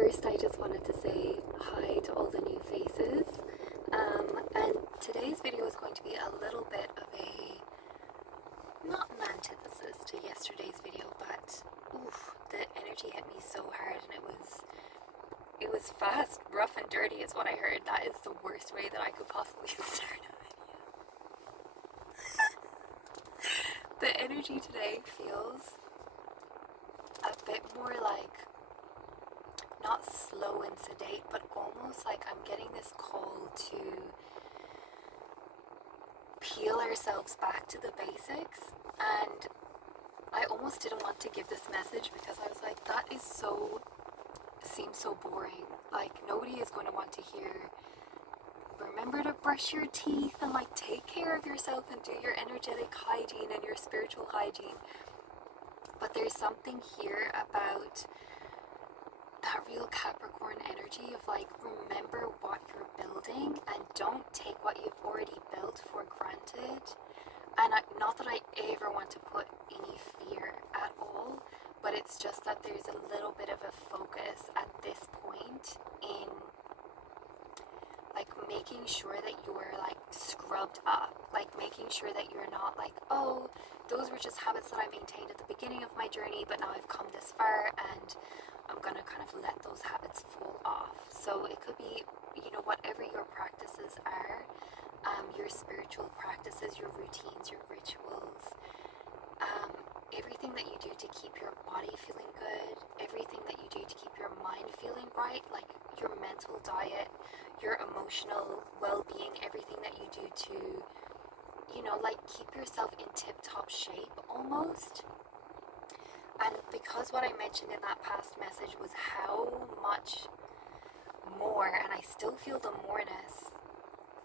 First, I just wanted to say hi to all the new faces. And today's video is going to be a little bit of not an antithesis to yesterday's video, but oof, the energy hit me so hard, and it was fast, rough, and dirty is what I heard. That is the worst way that I could possibly start a video. The energy today feels a bit more like, not slow and sedate, but almost like I'm getting this call to peel ourselves back to the basics. And I almost didn't want to give this message because I was like, that is seems so boring. Like, nobody is going to want to hear, remember to brush your teeth and like take care of yourself and do your energetic hygiene and your spiritual hygiene. But there's something here about that real Capricorn energy of like, remember what you're building and don't take what you've already built for granted. And not that I ever want to put any fear at all, but it's just that there's a little bit of a focus at this point in like making sure that you're like scrubbed up, like making sure that you're not like, oh, those were just habits that I maintained at the beginning of my journey, but now I've come this far and I'm gonna kind of let those habits fall off. So it could be, whatever your practices are, your spiritual practices, your routines, your rituals, everything that you do to keep your body feeling good, everything that you do to keep your mind feeling right, like your mental diet, your emotional well-being, everything that you do to, like keep yourself in tip-top shape almost. And because what I mentioned in that past message was how much more, and I still feel the moreness.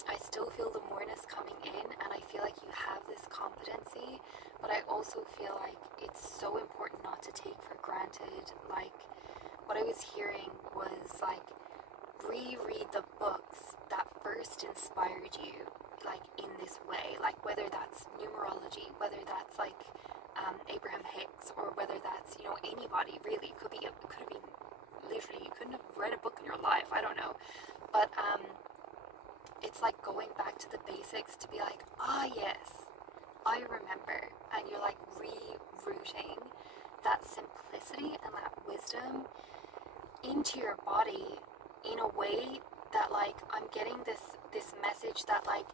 I still feel the moreness coming in, and I feel like you have this competency, but I also feel like it's so important not to take for granted. Like, what I was hearing was like, reread the books that first inspired you, like in this way, like whether that's numerology, whether that's like Abraham Hicks, or whether that's, anybody really. It could have been literally, you couldn't have read a book in your life, I don't know. But it's like going back to the basics to be like, yes, I remember. And you're like rerouting that simplicity and that wisdom into your body in a way that like, I'm getting this message that like,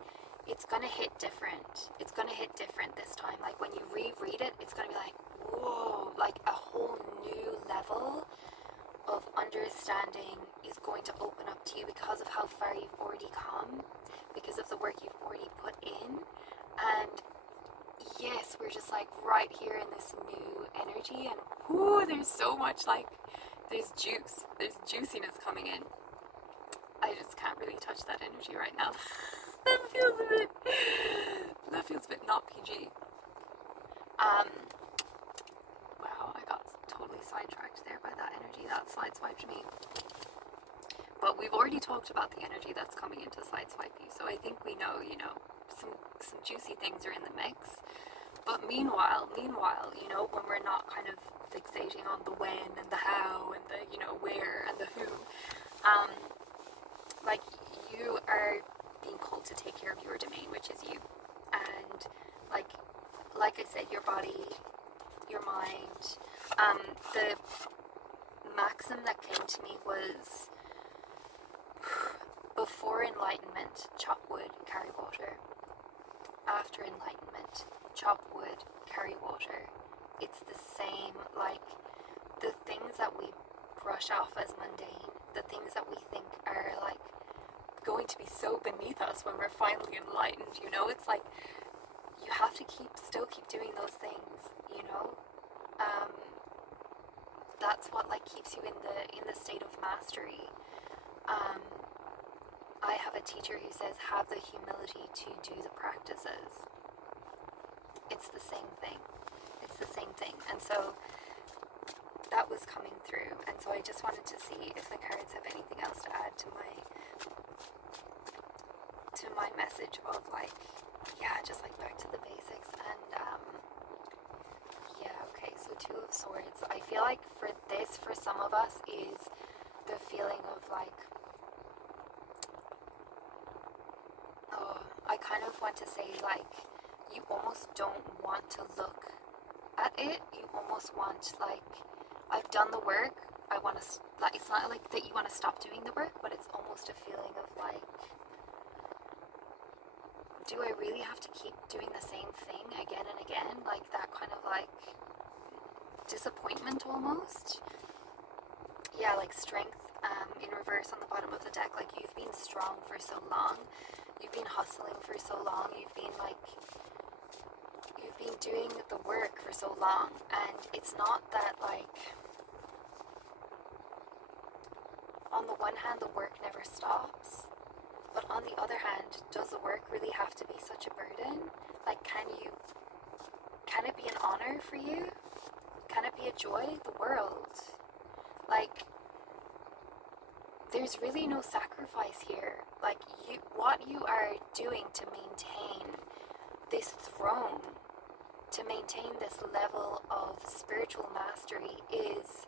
it's gonna hit different. It's gonna hit different this time. Like when you reread it, it's gonna be like, whoa, like a whole new level of understanding is going to open up to you because of how far you've already come, because of the work you've already put in. And yes, we're just like right here in this new energy, and whoo, there's so much, like there's juiciness coming in. I just can't really touch that energy right now. that feels a bit not PG. Wow, I got totally sidetracked there by that energy that sideswiped me. But we've already talked about the energy that's coming in to sideswipe you, so I think we know, some juicy things are in the mix. But meanwhile, when we're not kind of fixating on the when and the how and the, where and the who, like you are being called to take care of your domain, which is you. And like I said, your body, your mind. The maxim that came to me was, before enlightenment, chop wood, carry water. After enlightenment, chop wood, carry water. It's the same, like the things that we brush off as mundane, the things that we think are like going to be so beneath us when we're finally enlightened, it's like you have to still keep doing those things, that's what like keeps you in the state of mastery. I have a teacher who says, have the humility to do the practices. It's the same thing. And so that was coming through, and so I just wanted to see if the cards have anything else to add to my message of like, just like back to the basics. And okay, so Two of Swords. I feel like for some of us is the feeling of like, oh, I kind of want to say like, you almost don't want to look at it. You almost want like, I've done the work, I want to, like, it's not like that you want to stop doing the work, but it's almost a feeling of like, do I really have to keep doing the same thing again and again? Like that kind of like disappointment almost. Yeah, like strength in reverse on the bottom of the deck. Like you've been strong for so long. You've been hustling for so long. You've been doing the work for so long. And it's not that like, on the one hand, the work never stops. But on the other hand, does the work really have to be such a burden? Like, can it be an honor for you? Can it be a joy? The world. Like, there's really no sacrifice here. Like, what you are doing to maintain this throne, to maintain this level of spiritual mastery is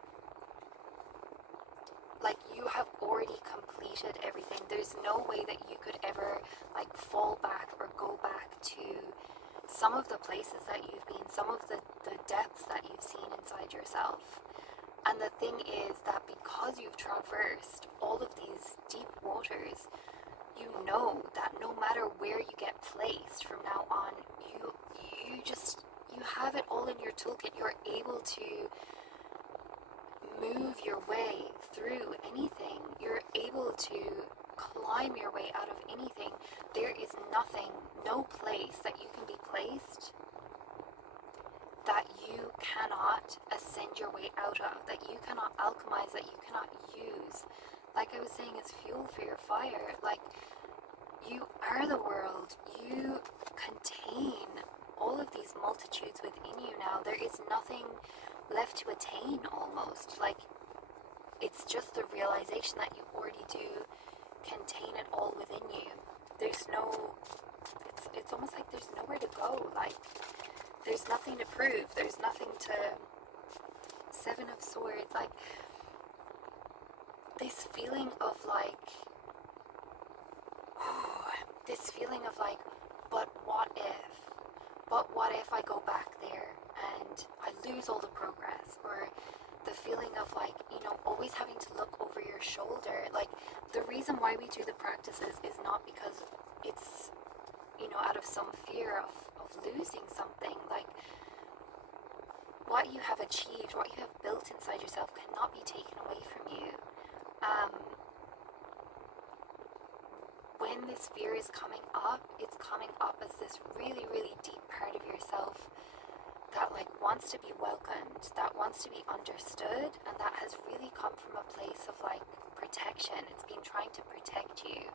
like, you have already completed everything. There's no way that you could ever like fall back or go back to some of the places that you've been, some of the depths that you've seen inside yourself. And the thing is that because you've traversed all of these deep waters, you know that no matter where you get placed from now on, you have it all in your toolkit. You're able to move your way through anything. You're able to climb your way out of anything. There is nothing, no place that you can be placed that you cannot ascend your way out of, that you cannot alchemize, that you cannot use. Like I was saying, as fuel for your fire. Like, you are the world. You contain all of these multitudes within you now. There is nothing left to attain almost. Like, it's just the realization that you already do contain it all within you. There's no, it's almost like there's nowhere to go. Like, there's nothing to prove. There's nothing to, Seven of Swords, like, this feeling of like, this feeling of like, but what if? But what if I go back there and I lose all the progress? Or the feeling of like, you know, always having to look over your shoulder. Like, the reason why we do the practices is not because it's, you know, out of some fear of losing something. Like, what you have achieved, what you have built inside yourself cannot be taken away from you. When this fear is coming up, it's coming up as this really, really deep part of yourself that like wants to be welcomed, that wants to be understood, and that has really come from a place of like protection. It's been trying to protect you,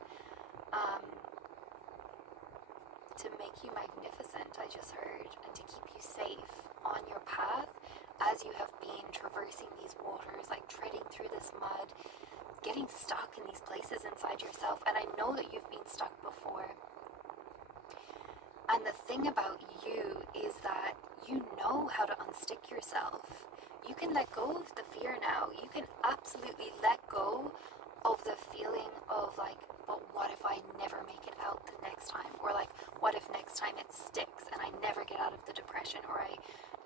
to make you magnificent, I just heard, and to keep you safe on your path as you have been traversing these waters, like treading through this mud, getting stuck in these places inside yourself. And I know that you've been stuck before. And the thing about you is that you know how to unstick yourself. You can let go of the fear now. You can absolutely let go of the feeling of like, but what if I never make it out the next time? Or like, what if next time it sticks and I never get out of the depression? Or I,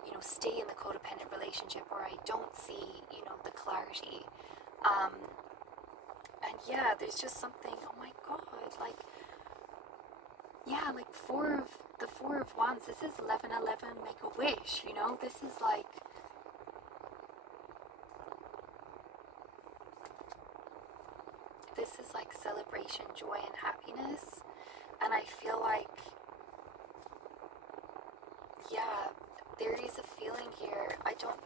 you know, stay in the codependent relationship, or I don't see, you know, the clarity. And yeah, there's just something, oh my God, like, yeah, like the Four of Wands, this is 11:11, make a wish, you know, this is like, celebration, joy, and happiness. And I feel like, yeah, there is a feeling here, I don't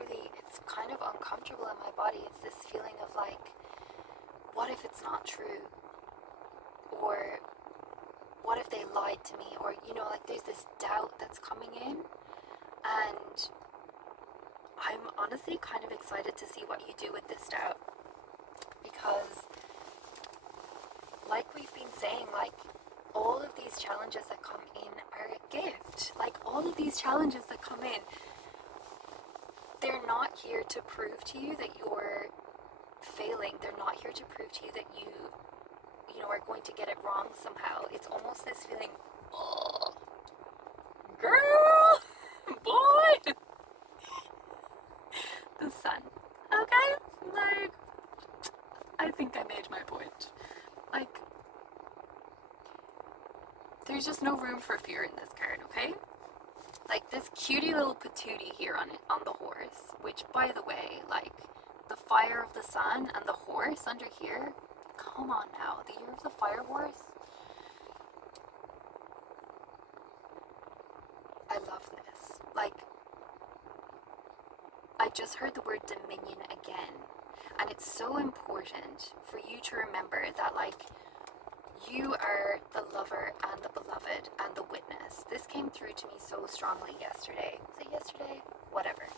really, it's kind of uncomfortable in my body. It's this feeling of like, what if it's not true? Or what if they lied to me? Or, you know, like there's this doubt that's coming in, and I'm honestly kind of excited to see what you do with this doubt, because like we've been saying, like all of these challenges that come in are a gift. Like all of these challenges that come in, they're not here to prove to you that you're failing. They're not here to prove to you that you know, are going to get it wrong somehow. It's almost this feeling, oh, girl, boy, the sun. Okay? Like, I think I made my point. Like, there's just no room for fear in this card, okay? Like, this cutie little patootie here on the horse, which, by the way, like, the fire of the sun and the horse under here, come on now, the year of the fire horse. I love this. Like, I just heard the word dominion again, and it's so important for you to remember that, like, you are the lover and the beloved and the witness. This came through to me so strongly yesterday. Was it yesterday? Whatever.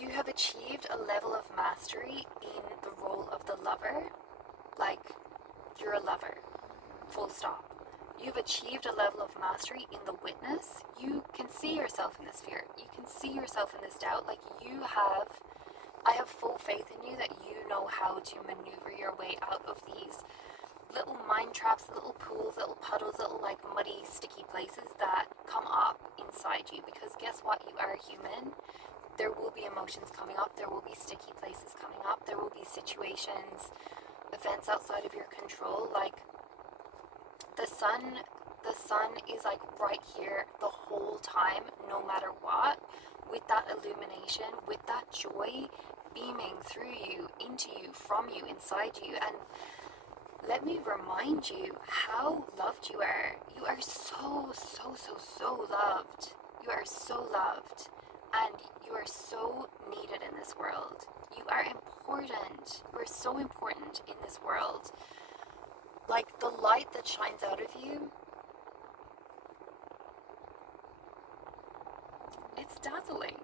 You have achieved a level of mastery in the role of the lover. Like, you're a lover. Full stop. You've achieved a level of mastery in the witness. You can see yourself in this fear. You can see yourself in this doubt. Like, I have full faith in you that you know how to maneuver your way out of these little mind traps, little pools, little puddles, little like muddy, sticky places that come up inside you. Because guess what? You are human. There will be emotions coming up. There will be sticky places coming up. There will be situations, events outside of your control. Like, the sun is like right here the whole time, no matter what, with that illumination, with that joy beaming through you, into you, from you, inside you. And let me remind you how loved you are. You are so, so, so, so loved. You are so loved. And you are so needed in this world. You are important. You are so important in this world. Like, the light that shines out of you, it's dazzling.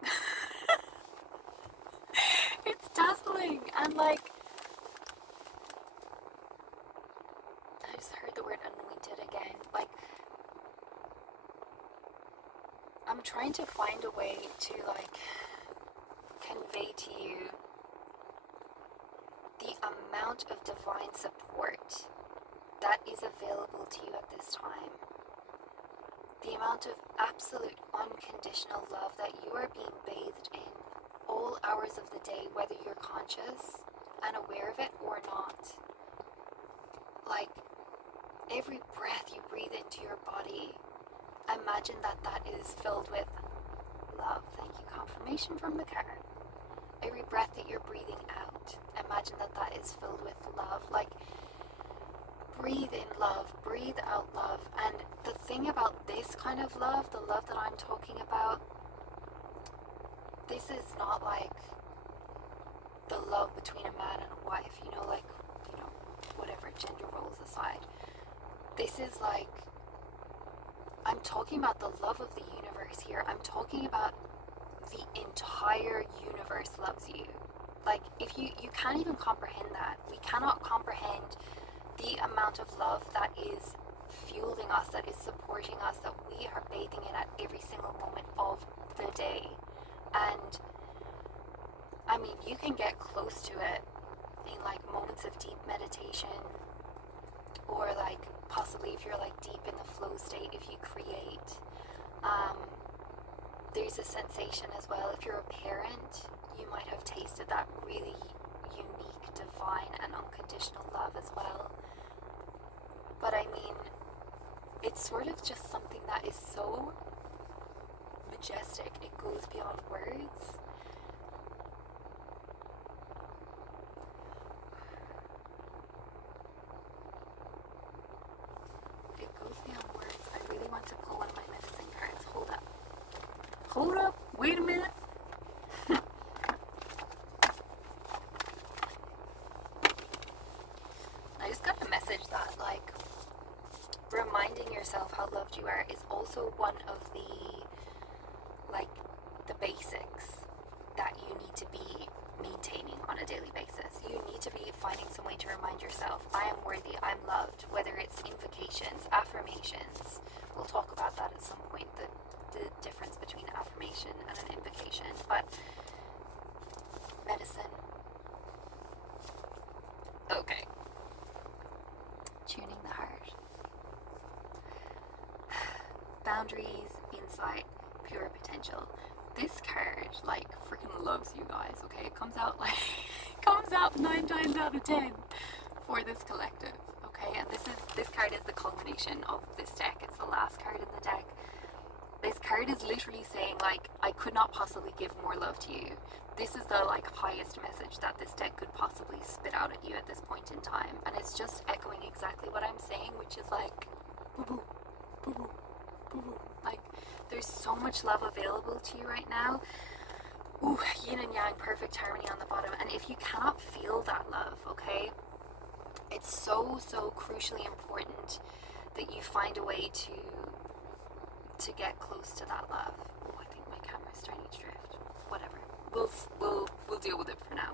It's dazzling. And like, I just heard the word anointed again. Like, I'm trying to find a way to like convey to you the amount of divine support that is available to you at this time. The amount of absolute unconditional love that you are being bathed in all hours of the day, whether you're conscious and aware of it or not. Like, every breath you breathe into your body, imagine that that is filled with love. Thank you. Confirmation from the car. Every breath that you're breathing out, imagine that that is filled with love. Like, breathe in love, breathe out love. And the thing about this kind of love, the love that I'm talking about, this is not like the love between a man and a wife, you know, like, you know, whatever, gender roles aside. This is like, I'm talking about the love of the universe here. I'm talking about the entire universe loves you. Like, if you can't even comprehend that. We cannot comprehend the amount of love that is fueling us, that is supporting us, that we are bathing in at every single moment of the day. And I mean, you can get close to it in like moments of deep meditation, or like possibly if you're like deep in the flow state, if you create. There's a sensation as well. If you're a parent, you might have tasted that really unique, divine, and unconditional love as well. But I mean, it's sort of just something that is so majestic. It goes beyond words. It goes beyond words. I really want to pull one of my medicine cards. Hold up. Hold up. Wait a minute. I just got a message that, like, reminding yourself how loved you are is also one of the, like, the basics that you need to be maintaining on a daily basis. You need to be finding some way to remind yourself, I am worthy, I'm loved, whether it's invocations, affirmations. We'll talk about that at some point, the difference between affirmation and an invocation. But medicine, boundaries, insight, pure potential. This card like freaking loves you guys, okay? It comes out like comes out 9 times out of 10 for this collective, okay? And this card is the culmination of this deck. It's the last card in the deck. This card is literally saying like, I could not possibly give more love to you. This is the like highest message that this deck could possibly spit out at you at this point in time, and it's just echoing exactly what I'm saying, which is like boo boo, boo boo, boo boo. Like there's so much love available to you right now. Ooh, yin and yang, perfect harmony on the bottom. And if you cannot feel that love, okay, it's so crucially important that you find a way to get close to that love. Oh, I think my camera's starting to drift. Whatever. We'll deal with it for now.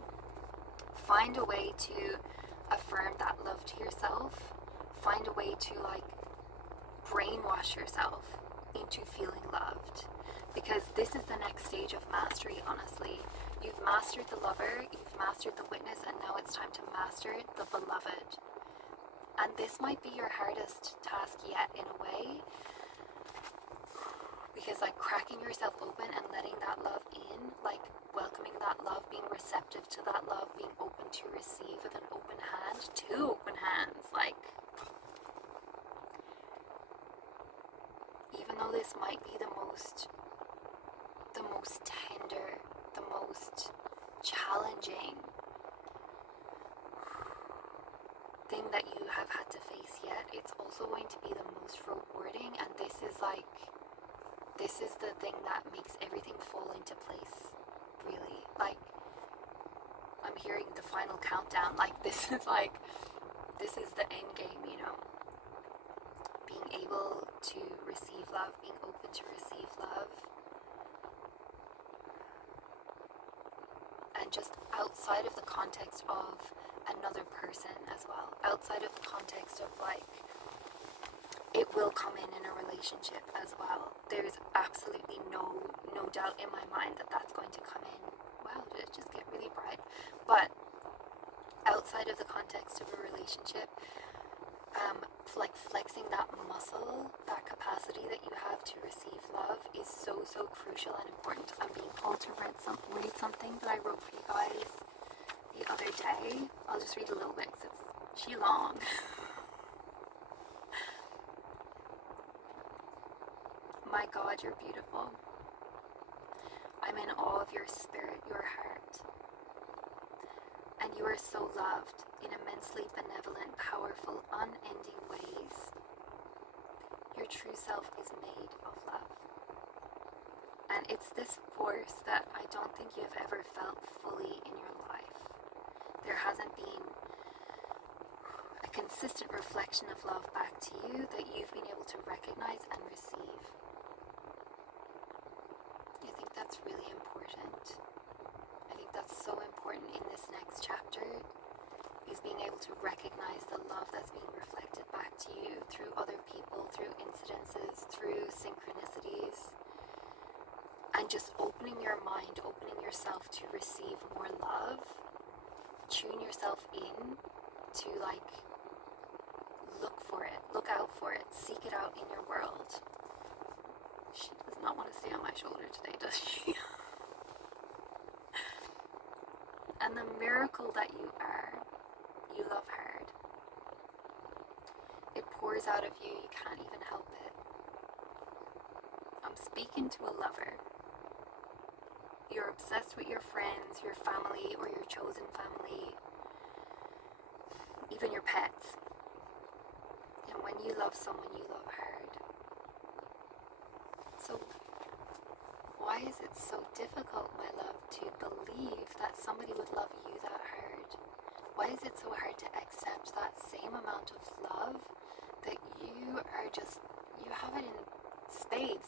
Find a way to affirm that love to yourself. Find a way to like brainwash yourself into feeling loved, because this is the next stage of mastery. Honestly, you've mastered the lover, you've mastered the witness, and now it's time to master the beloved. And this might be your hardest task yet, in a way, because like cracking yourself open and letting that love in, like welcoming that love, being receptive to that love, being open to receive with an open hand, 2 open hands, like, even though this might be the most tender, the most challenging thing that you have had to face yet, it's also going to be the most rewarding. And this is the thing that makes everything fall into place, really. Like, I'm hearing the final countdown, like this is the end game, you know. Being able to receive love, being open to receive love, and just outside of the context of another person as well, outside of the context of like, it will come in a relationship as well. There's absolutely no doubt in my mind that that's going to come in. Wow, did it just get really bright? But outside of the context of a relationship, like flexing that muscle, that capacity that you have to receive love is so crucial and important. I'm being told to read something that I wrote for you guys the other day. I'll just read a little bit because it's long. My God, you're beautiful. I'm in awe of your spirit, your heart. And you are so loved in immensely benevolent, powerful, unending ways. Your true self is made of love. And it's this force that I don't think you have ever felt fully in your life. There hasn't been a consistent reflection of love back to you that you've been able to recognize and receive. I think that's really important. I think that's so important in this next chapter, is being able to recognize the love that's being reflected back to you through other people, through incidences, through synchronicities, and just opening your mind, opening yourself to receive more love. Tune yourself in to like look for it, look out for it, seek it out in your world. She does not want to stay on my shoulder today, does she? And the miracle that you are, you love hard. It pours out of you, you can't even help it. I'm speaking to a lover. You're obsessed with your friends, your family, or your chosen family, even your pets. And when you love someone, you love hard. So why is it so difficult, my love, to believe that somebody would love you that hard? Why is it so hard to accept that same amount of love that you are just, you have it in spades,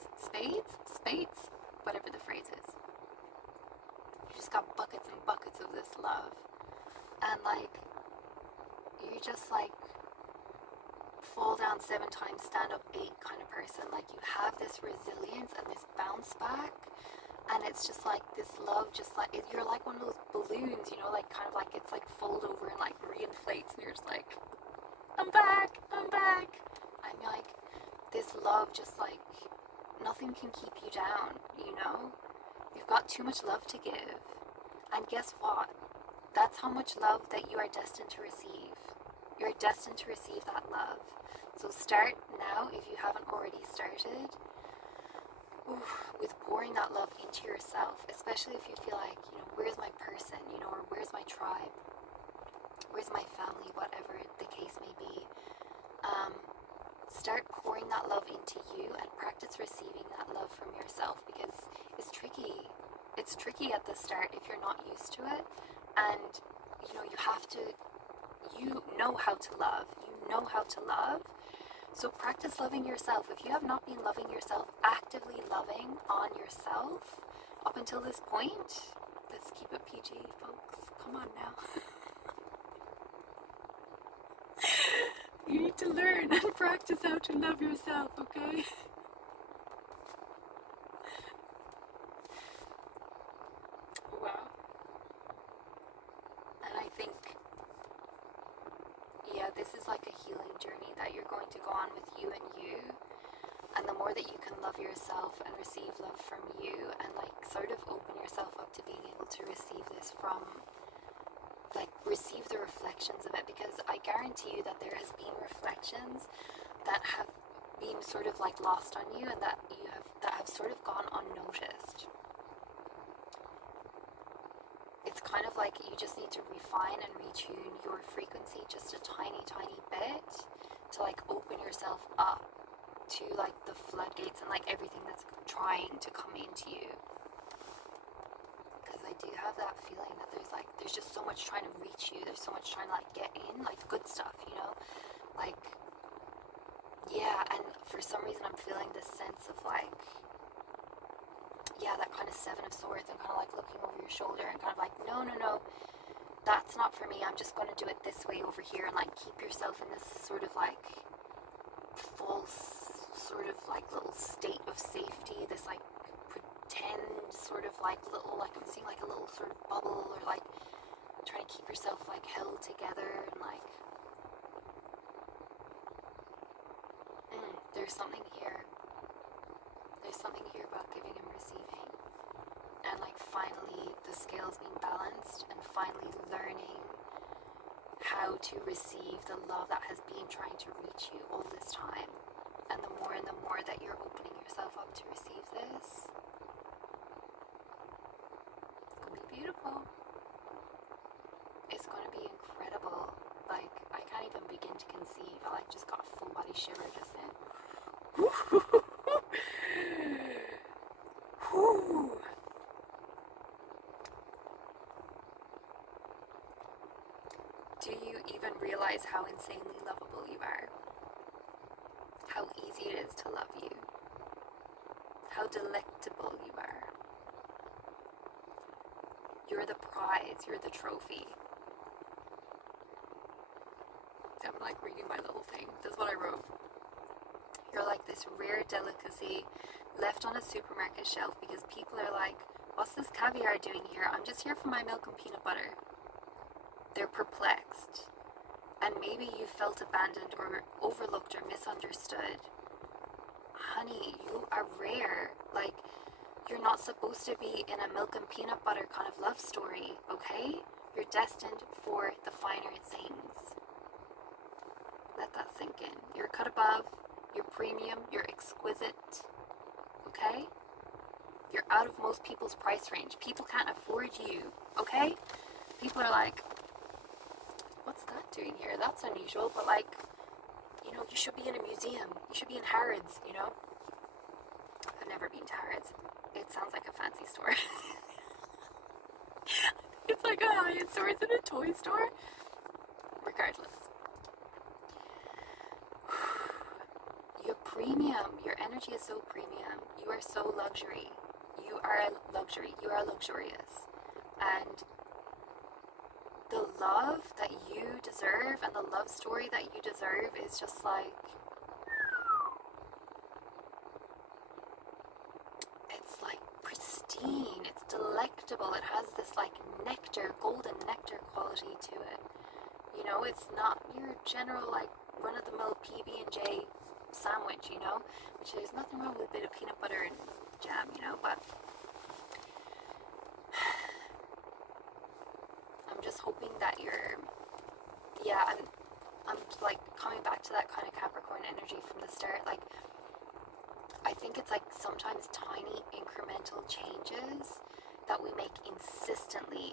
whatever the phrase is. You just got buckets and buckets of this love. And like, you just like fall down 7 times, stand up 8 kind of person. Like you have this resilience and this bounce back, and it's just like this love, just like you're like one of those balloons, you know, like kind of like it's like fold over and like reinflates, and you're just like, I'm back. I'm like, this love just like nothing can keep you down, you know? You've got too much love to give. And guess what? That's how much love that you are destined to receive. You're destined to receive that love. So start now if you haven't already started with pouring that love into yourself, especially if you feel like, you know, where's my person, you know, or where's my tribe, where's my family, whatever the case may be. Start pouring that love into you and practice receiving that love from yourself, because it's tricky. It's tricky at the start if you're not used to it. And, you know, you know how to love. You know how to love. So practice loving yourself. If you have not been loving yourself, actively loving on yourself up until this point, let's keep it PG, folks. Come on now. You need to learn and practice how to love yourself, okay? Wow. And I think, yeah, this is like a healing journey that you're going to go on with you and you. And the more that you can love yourself and receive love from you and like sort of open yourself up to being able to receive this from, like, receive the reflections of it, because I guarantee you that there has been reflections that have been sort of like lost on you and that have sort of gone unnoticed. It's kind of like you just need to refine and retune your frequency just a tiny bit to like open yourself up to like the floodgates and like everything that's trying to come into you. I do have that feeling that there's just so much trying to reach you. There's so much trying to like get in, like good stuff, you know? Like, yeah, and for some reason I'm feeling this sense of like, yeah, that kind of Seven of Swords and kind of like looking over your shoulder and kind of like, no, that's not for me. I'm just going to do it this way over here, and like keep yourself in this sort of like false sort of like little state of safety, this like pretend sort of like little, like I'm seeing like a little sort of bubble, or like trying to keep yourself like held together, and like there's something here about giving and receiving, and like finally the scales being balanced and finally learning how to receive the love that has been trying to reach you all this time. And the more that you're opening yourself up to receive this, it's gonna be beautiful. It's gonna be incredible. Like, I can't even begin to conceive. I like just got a full body shiver just then. Do you even realize how insanely lovable you are? How easy it is to love you? How delectable you are? You're the prize, you're the trophy. I'm like reading my little thing. This is what I wrote. You're like this rare delicacy left on a supermarket shelf because people are like, what's this caviar doing here? I'm just here for my milk and peanut butter. They're perplexed. And maybe you felt abandoned or overlooked or misunderstood. Honey, you are rare. Like, you're not supposed to be in a milk and peanut butter kind of love story, okay? You're destined for the finer things. Let that sink in. You're cut above, you're premium, you're exquisite, okay? You're out of most people's price range. People can't afford you, okay? People are like, what's that doing here? That's unusual, but like, you know, you should be in a museum. You should be in Harrods, you know? I've never been to Harrods. It sounds like a fancy store. It's like a high-end store. Is it a toy store? Regardless. You're premium. Your energy is so premium. You are so luxury. You are a luxury. You are luxurious. And the love that you deserve and the love story that you deserve is just like, it's like pristine, it's delectable, it has this like nectar, golden nectar quality to it. You know, it's not your general like run-of-the-mill PB&J sandwich, you know, which there's nothing wrong with a bit of peanut butter and jam, you know, but I'm just hoping that I'm like coming back to that kind of Capricorn energy from the start. Like, I think it's like sometimes tiny incremental changes that we make consistently,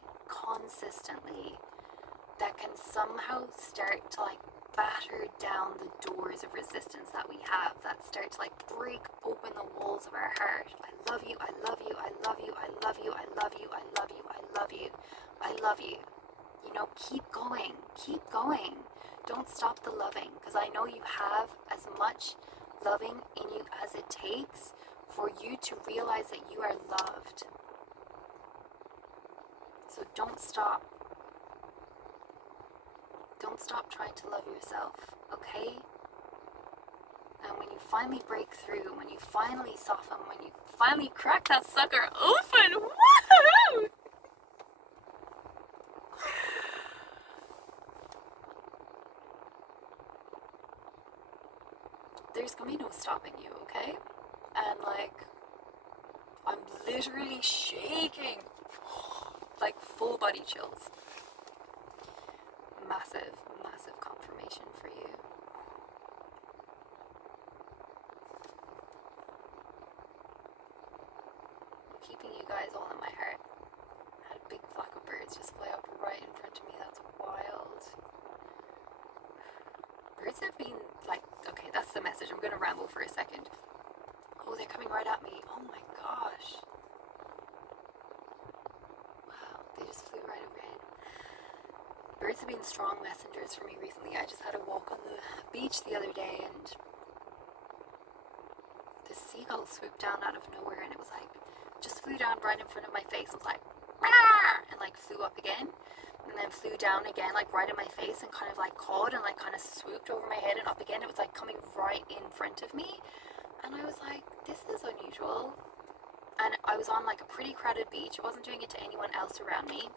that can somehow start to like batter down the doors of resistance that we have, that start to like break open the walls of our heart. I love you, I love you, I love you, I love you, I love you, I love you, I love you, I love you. You know, keep going. Don't stop the loving, because I know you have as much loving in you as it takes for you to realize that you are loved. So don't stop. Don't stop trying to love yourself, okay? And when you finally break through, when you finally soften, when you finally crack that sucker open, woohoo! There's gonna be no stopping you, okay? And like, I'm literally shaking, like full body chills. Massive confirmation for you. I'm keeping you guys all in my heart. I had a big flock of birds just fly up right in front of me. That's wild. Birds have been like, okay, that's the message. I'm gonna ramble for a second. Oh, they're coming right at me. Oh my gosh. Wow, they just flew right overhead. Birds have been strong messengers for me recently. I just had a walk on the beach the other day, and this seagull swooped down out of nowhere, and it was like, just flew down right in front of my face. It was like, ah! And like flew up again, and then flew down again, like right in my face, and kind of like cawed and like kind of swooped over my head and up again. It was like coming right in front of me, and I was like, this is unusual. And I was on like a pretty crowded beach. I wasn't doing it to anyone else around me.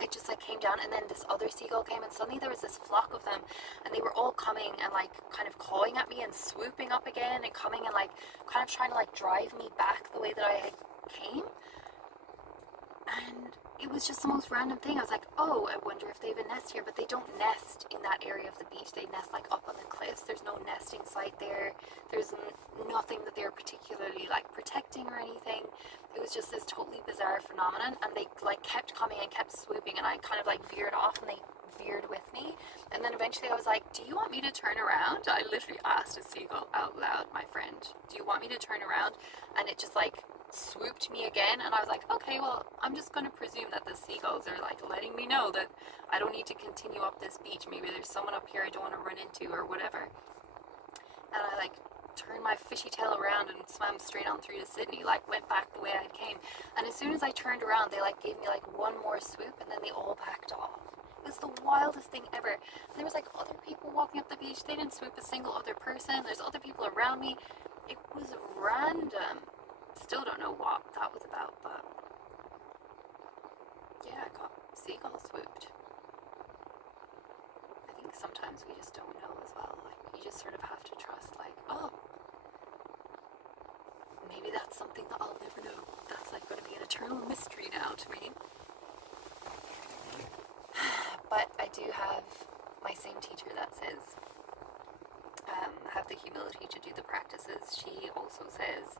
It just like came down, and then this other seagull came, and suddenly there was this flock of them, and they were all coming and like kind of cawing at me and swooping up again and coming and like kind of trying to like drive me back the way that I came. And it was just the most random thing. I was like, oh, I wonder if they have a nest here. But they don't nest in that area of the beach. They nest like up on the cliffs. There's no nesting site there. There's nothing that they're particularly like protecting or anything. It was just this totally bizarre phenomenon, and they like kept coming and kept swooping, and I kind of like veered off, and they veered with me. And then eventually I was like, do you want me to turn around? I literally asked a seagull out loud, my friend, do you want me to turn around? And it just like swooped me again, and I was like, okay, well, I'm just going to presume that the seagulls are like letting me know that I don't need to continue up this beach. Maybe there's someone up here I don't want to run into or whatever. And I like turned my fishy tail around and swam straight on through to Sydney, like went back the way I came. And as soon as I turned around, they like gave me like one more swoop, and then they all backed off. It was the wildest thing ever. And there was like other people walking up the beach. They didn't swoop a single other person. There's other people around me. It was random. Still don't know what that was about, but yeah, I got seagull swooped. I think sometimes we just don't know as well. Like, you just sort of have to trust, like, oh, maybe that's something that I'll never know. That's like going to be an eternal mystery now to me. But I do have my same teacher that says, have the humility to do the practices. She also says,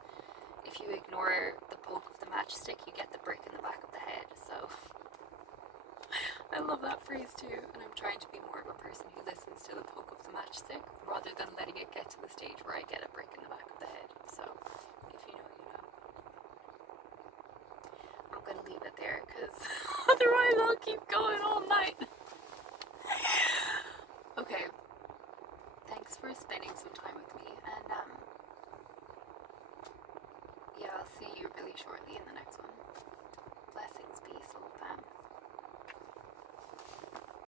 if you ignore the poke of the matchstick, you get the brick in the back of the head. So I love that phrase too, and I'm trying to be more of a person who listens to the poke of the matchstick rather than letting it get to the stage where I get a brick in the back of the head. So if you know, you know. I'm gonna leave it there, because otherwise I'll keep going all night. Okay, thanks for spending some time with me, and yeah, I'll see you really shortly in the next one. Blessings, peace, old fam.